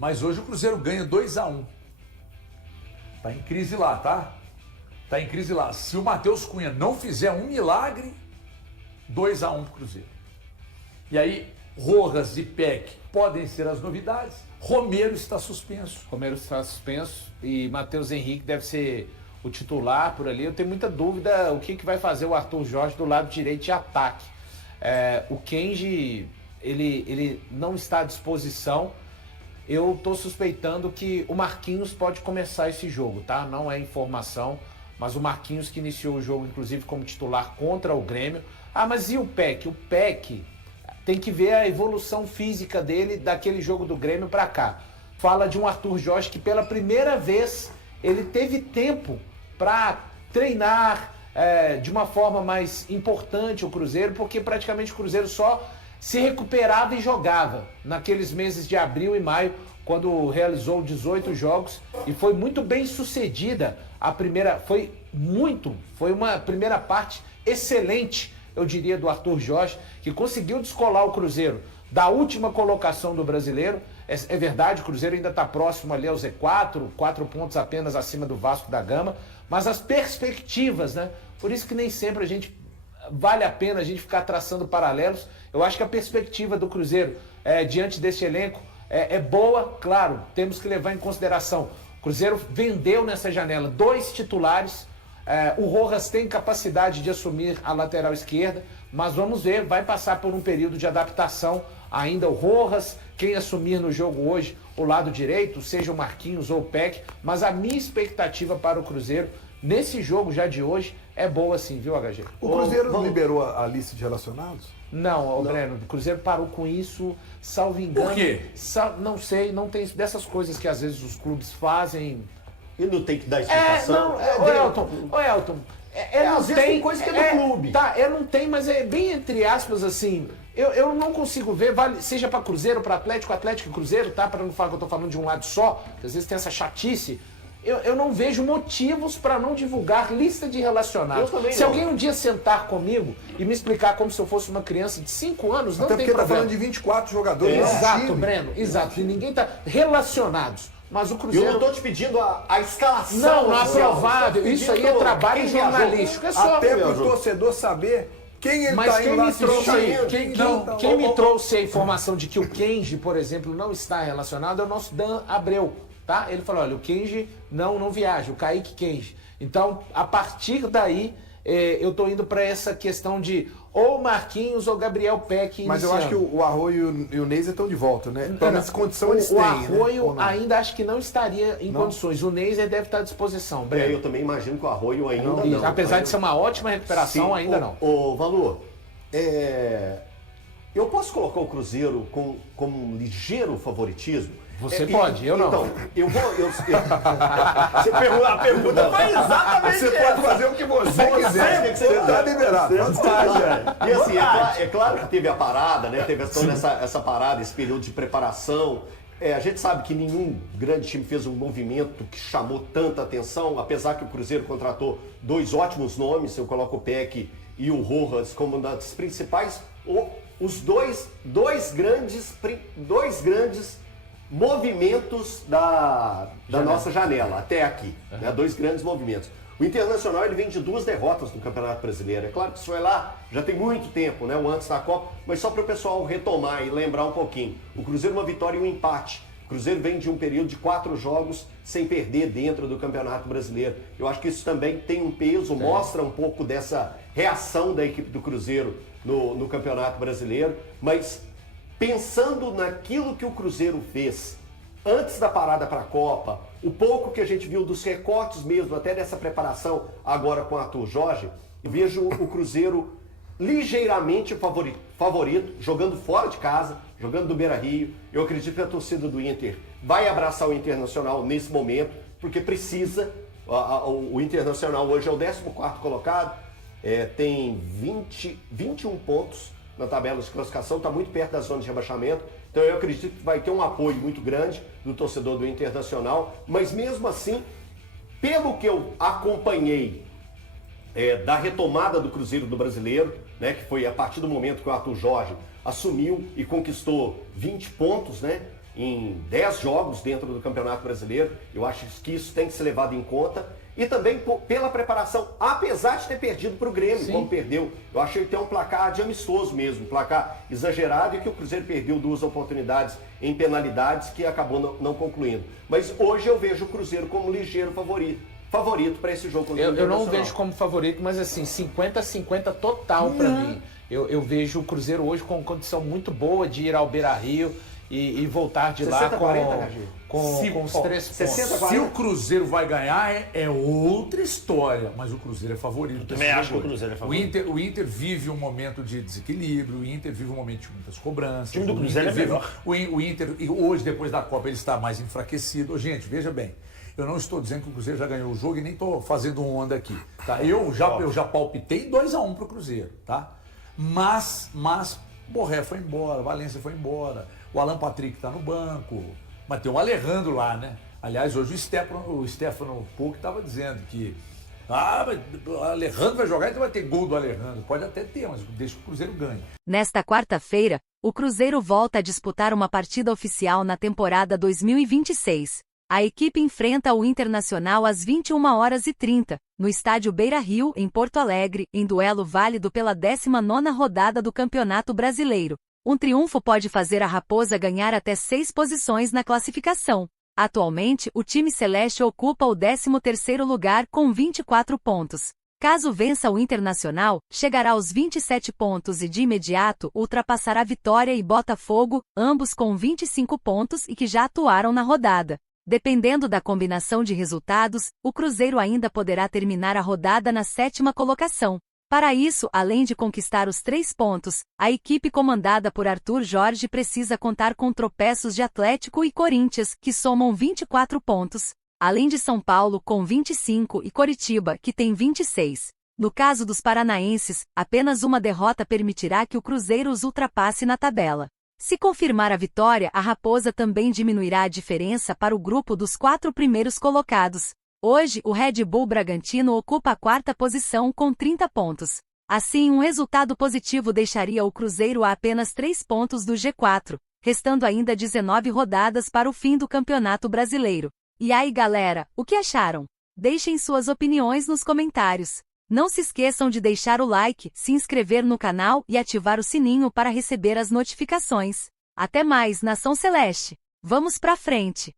Mas hoje o Cruzeiro ganha 2-1. Tá em crise lá, tá? Tá em crise lá. Se o Matheus Cunha não fizer um milagre, 2-1 pro Cruzeiro. E aí, Rojas e Peck podem ser as novidades. Romero está suspenso. Romero está suspenso e Matheus Henrique deve ser o titular por ali. Eu tenho muita dúvida o que vai fazer o Arthur Jorge do lado direito de ataque. O Kenji, ele não está à disposição. Eu estou suspeitando que o Marquinhos pode começar esse jogo, tá? Não é informação, mas o Marquinhos que iniciou o jogo, inclusive, como titular contra o Grêmio. Ah, mas e o Peck? O Peck tem que ver a evolução física dele daquele jogo do Grêmio para cá. Fala de um Arthur Jorge que pela primeira vez ele teve tempo para treinar de uma forma mais importante o Cruzeiro, porque praticamente o Cruzeiro só se recuperava e jogava naqueles meses de abril e maio, quando realizou 18 jogos e foi muito bem sucedida a primeira, foi uma primeira parte excelente, eu diria, do Arthur Jorge, que conseguiu descolar o Cruzeiro da última colocação do Brasileiro. É verdade, o Cruzeiro ainda está próximo ali ao Z4, 4 pontos apenas acima do Vasco da Gama, mas as perspectivas, né? Por isso que nem sempre vale a pena a gente ficar traçando paralelos. Eu acho que a perspectiva do Cruzeiro diante desse elenco é boa, claro, temos que levar em consideração. O Cruzeiro vendeu nessa janela 2 titulares, o Rojas tem capacidade de assumir a lateral esquerda, mas vamos ver, vai passar por um período de adaptação ainda o Rojas, quem assumir no jogo hoje o lado direito, seja o Marquinhos ou o Peck, mas a minha expectativa para o Cruzeiro nesse jogo já de hoje é boa sim, viu, HG? O Cruzeiro liberou a lista de relacionados? Não, Breno, o Cruzeiro parou com isso, salvo engano. Por quê? Não sei, não tem dessas coisas que às vezes os clubes fazem. E não tem que dar explicação? Ô Elton, não às vezes tem coisa que é do clube. Tá, não tem, mas é bem entre aspas assim. Eu não consigo ver, seja para Cruzeiro, para Atlético e Cruzeiro, tá? Para não falar que eu tô falando de um lado só, que às vezes tem essa chatice. Eu não vejo motivos para não divulgar lista de relacionados. Se alguém um dia sentar comigo e me explicar como se eu fosse uma criança de 5 anos, não Até tem porque problema. tá falando de 24 jogadores. Exato, Breno, exato. E ninguém tá relacionados. Mas o Cruzeiro... Eu não tô te pedindo a escalação. Não aprovado. Isso aí é trabalho jornalístico. É só... Até pro torcedor saber quem ele tá indo lá assistir. Quem me trouxe a informação de que o Kenji, por exemplo, não está relacionado é o nosso Dan Abreu. Tá? Ele falou, olha, o Kenji não viaja, o Kaique Kenji. Então, a partir daí, eu tô indo para essa questão de ou Marquinhos ou Gabriel Peck iniciando. Mas eu acho que o Arroio e o Neiser estão de volta, né? Então, nessa condição eles têm, o Arroio né? ainda acho que não estaria em condições. O Neiser deve estar à disposição. Eu também imagino que o Arroio ainda não. Apesar de ser uma ótima recuperação, sim, ainda não. Ô, Valor, eu posso colocar o Cruzeiro como um ligeiro favoritismo? Você pode, eu não. Então, eu vou... a pergunta foi exatamente Você pode fazer o que você quiser. Você está liberado. E assim, é claro que teve a parada, né? Teve toda essa parada, esse período de preparação. A gente sabe que nenhum grande time fez um movimento que chamou tanta atenção, apesar que o Cruzeiro contratou 2 ótimos nomes, eu coloco o Peck e o Rojas como uma das principais, os dois grandes movimentos da nossa janela, até aqui. Né? 2 grandes movimentos. O Internacional ele vem de 2 derrotas no Campeonato Brasileiro. É claro que isso foi lá, já tem muito tempo, né? O antes da Copa, mas só para o pessoal retomar e lembrar um pouquinho. O Cruzeiro uma vitória e um empate. O Cruzeiro vem de um período de 4 jogos sem perder dentro do Campeonato Brasileiro. Eu acho que isso também tem um peso, mostra um pouco dessa reação da equipe do Cruzeiro no Campeonato Brasileiro, mas pensando naquilo que o Cruzeiro fez antes da parada para a Copa, o pouco que a gente viu dos recortes mesmo, até dessa preparação agora com o Arthur Jorge, eu vejo o Cruzeiro ligeiramente favorito, jogando fora de casa, jogando do Beira-Rio. Eu acredito que a torcida do Inter vai abraçar o Internacional nesse momento, porque precisa. O Internacional hoje é o 14º colocado, tem 21 pontos na tabela de classificação, está muito perto da zona de rebaixamento, então eu acredito que vai ter um apoio muito grande do torcedor do Internacional, mas mesmo assim, pelo que eu acompanhei da retomada do Cruzeiro do Brasileiro, né, que foi a partir do momento que o Arthur Jorge assumiu e conquistou 20 pontos, né, em 10 jogos dentro do Campeonato Brasileiro. Eu acho que isso tem que ser levado em conta. E também pela preparação, apesar de ter perdido para o Grêmio, como perdeu. Eu achei que tem um placar de amistoso mesmo, um placar exagerado, e que o Cruzeiro perdeu 2 oportunidades em penalidades que acabou não concluindo. Mas hoje eu vejo o Cruzeiro como ligeiro favorito para esse jogo contra o Eu não Internacional. vejo como favorito, mas assim, 50-50 total para mim. Eu vejo o Cruzeiro hoje com condição muito boa de ir ao Beira-Rio e voltar de lá 60-40, com os 3 pontos. 60-40. Se o Cruzeiro vai ganhar, é outra história, mas o Cruzeiro é favorito. Também acho que o Cruzeiro é favorito. O Inter vive um momento de desequilíbrio, o Inter vive um momento de muitas cobranças. O time do Cruzeiro é melhor. O Inter, e hoje, depois da Copa, ele está mais enfraquecido. Gente, veja bem, eu não estou dizendo que o Cruzeiro já ganhou o jogo e nem estou fazendo um onda aqui. Tá? Eu já palpitei 2-1 para o Cruzeiro, tá? Mas Borré foi embora, Valência foi embora, o Alan Patrick está no banco, mas tem o Alejandro lá, né? Aliás, hoje o Stefano Pouco estava dizendo que o Alejandro vai jogar, então vai ter gol do Alejandro. Pode até ter, mas deixa que o Cruzeiro ganhe. Nesta quarta-feira, o Cruzeiro volta a disputar uma partida oficial na temporada 2026. A equipe enfrenta o Internacional às 21h30, no estádio Beira-Rio, em Porto Alegre, em duelo válido pela 19ª rodada do Campeonato Brasileiro. Um triunfo pode fazer a Raposa ganhar até 6 posições na classificação. Atualmente, o time celeste ocupa o 13º lugar com 24 pontos. Caso vença o Internacional, chegará aos 27 pontos e de imediato ultrapassará Vitória e Botafogo, ambos com 25 pontos e que já atuaram na rodada. Dependendo da combinação de resultados, o Cruzeiro ainda poderá terminar a rodada na 7ª colocação. Para isso, além de conquistar os 3 pontos, a equipe comandada por Arthur Jorge precisa contar com tropeços de Atlético e Corinthians, que somam 24 pontos, além de São Paulo com 25 e Coritiba, que tem 26. No caso dos paranaenses, apenas uma derrota permitirá que o Cruzeiro os ultrapasse na tabela. Se confirmar a vitória, a Raposa também diminuirá a diferença para o grupo dos 4 primeiros colocados. Hoje, o Red Bull Bragantino ocupa a 4ª posição com 30 pontos. Assim, um resultado positivo deixaria o Cruzeiro a apenas 3 pontos do G4, restando ainda 19 rodadas para o fim do Campeonato Brasileiro. E aí, galera, o que acharam? Deixem suas opiniões nos comentários. Não se esqueçam de deixar o like, se inscrever no canal e ativar o sininho para receber as notificações. Até mais, Nação Celeste! Vamos pra frente!